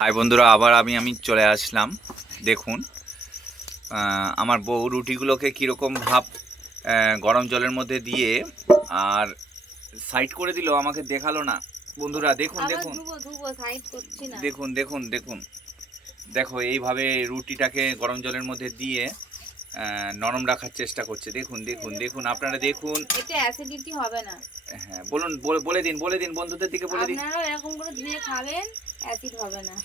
High বন্ধুরা, আবার আমি চলে আসলাম। দেখুন আমার বউ রুটিগুলোকে কীরকম ভাব গরম জলের মধ্যে দিয়ে আর সাইড করে দিল, আমাকে দেখালো না। বন্ধুরা দেখুন দেখুন দেখুন দেখুন দেখুন দেখো, এইভাবে রুটিটাকে গরম জলের মধ্যে দিয়ে নরম রাখার চেষ্টা করছে। দেখুন দেখুন দেখুন, আপনারা দেখুন। এটা অ্যাসিডিটি হবে না। হ্যাঁ বলুন, বলে দিন বন্ধুদের দিকে বলে দিন। আপনারা এরকম করে ধুয়ে খাবেন, অ্যাসিড হবে না।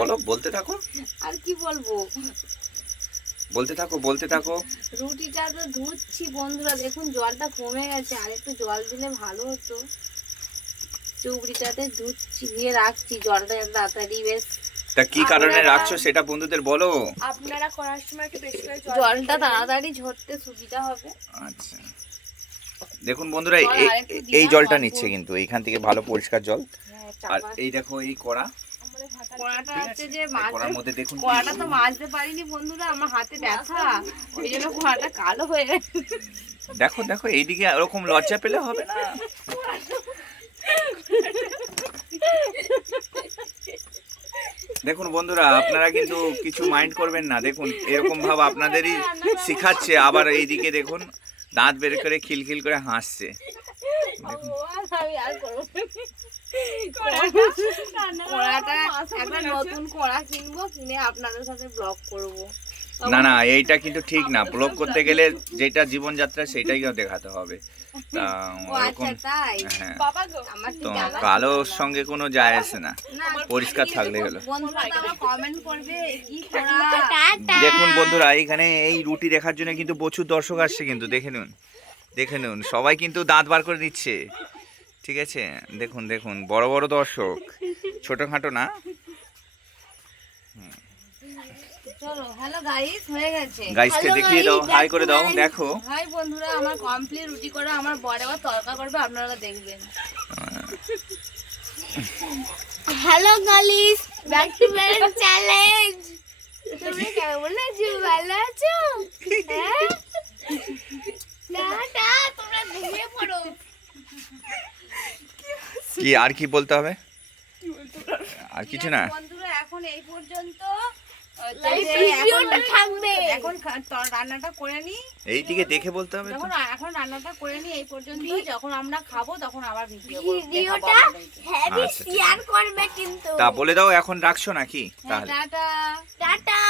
বলো, বলতে থাকো। আর কি বলবো, বলতে থাকো। রুটিটা তো ধুচ্ছি বন্ধুরা, দেখুন জলটা কমে গেছে, আর একটু জল দিলে ভালো হতো। চুবড়িটাতে ধুয়ে রাখছি, জলটা তাড়াতাড়ি বেশ। তা কি কারণে রাখছো সেটা বন্ধুদের বলো। আপনারা করার সময় একটু বেশি করে জলটা তাড়াতাড়ি ঝরতে সুবিধা হবে। আচ্ছা দেখুন বন্ধুরা, এই জলটা নিচ্ছে কিন্তু এইখান থেকে ভালো পরিষ্কার জল। আর এই দেখো এই কড়াটা হচ্ছে যে কড়ার মধ্যে দেখুন, কড়াটা তো মাজতে পারিনি বন্ধুরা, আমার হাতে ব্যথা, ওই জন্য কড়াটা কালো হয়ে গেছে। দেখো দেখো, এইদিকে ওরকম লজ্জা পেলে হবে না। দেখুন বন্ধুরা, আপনারা কিন্তু কিছু মাইন্ড করবেন না। দেখুন এরকম ভাব আপনাদেরই শিখাচ্ছে, আবার এইদিকে দেখুন দাঁত বের করে খিলখিল করে হাসছে। নতুন কড়া কিনবো, কিনে আপনাদের সাথে ব্লগ করবো। না না, এইটা কিন্তু ঠিক না। ব্লগ করতে গেলে যেটা জীবনযাত্রা সেটাই দেখাতে হবে। হ্যাঁ, তো কালোর সঙ্গে কোনো যায় আসে না, পরিষ্কার থাকলে হলো। দেখুন বন্ধুরা, এইখানে এই রুটি দেখার জন্য কিন্তু প্রচুর দর্শক আসছে, কিন্তু দেখে নুন সবাই কিন্তু দাঁত বার করে দিচ্ছে। ঠিক আছে, দেখুন দেখুন, বড় বড় দর্শক, ছোটখাটো না। চলো, হ্যালো গাইস, হয়ে গেছে। গাইসকে দেখিয়ে দাও, হাই করে দাও। দেখো হাই বন্ধুরা, আমার কমপ্লিট রুটি করা, আমার বড় আবার তরকা করবে, আপনারা দেখবেন। Hello guys, back to my challenge. তুমি কেমন আছো? ভালো আছো? হ্যাঁ, না তোমরা ঘুমিয়ে পড়ো। কি আর কি বলতে হবে? আর কিছু না বন্ধুরা, এখন এই পর্যন্ত ভিডিওটা থাকবে। এখন রান্নাটা করে নি, এইদিকে দেখে বলতে হবে। এখন রান্নাটা করে নি এই পর্যন্ত, যখন আমরা খাবো তখন আবার ভিডিওটা হেভি শেয়ার করবে কিন্তু। তা বলে দাও, এখন রাখছো নাকি তাহলে? Tata tata.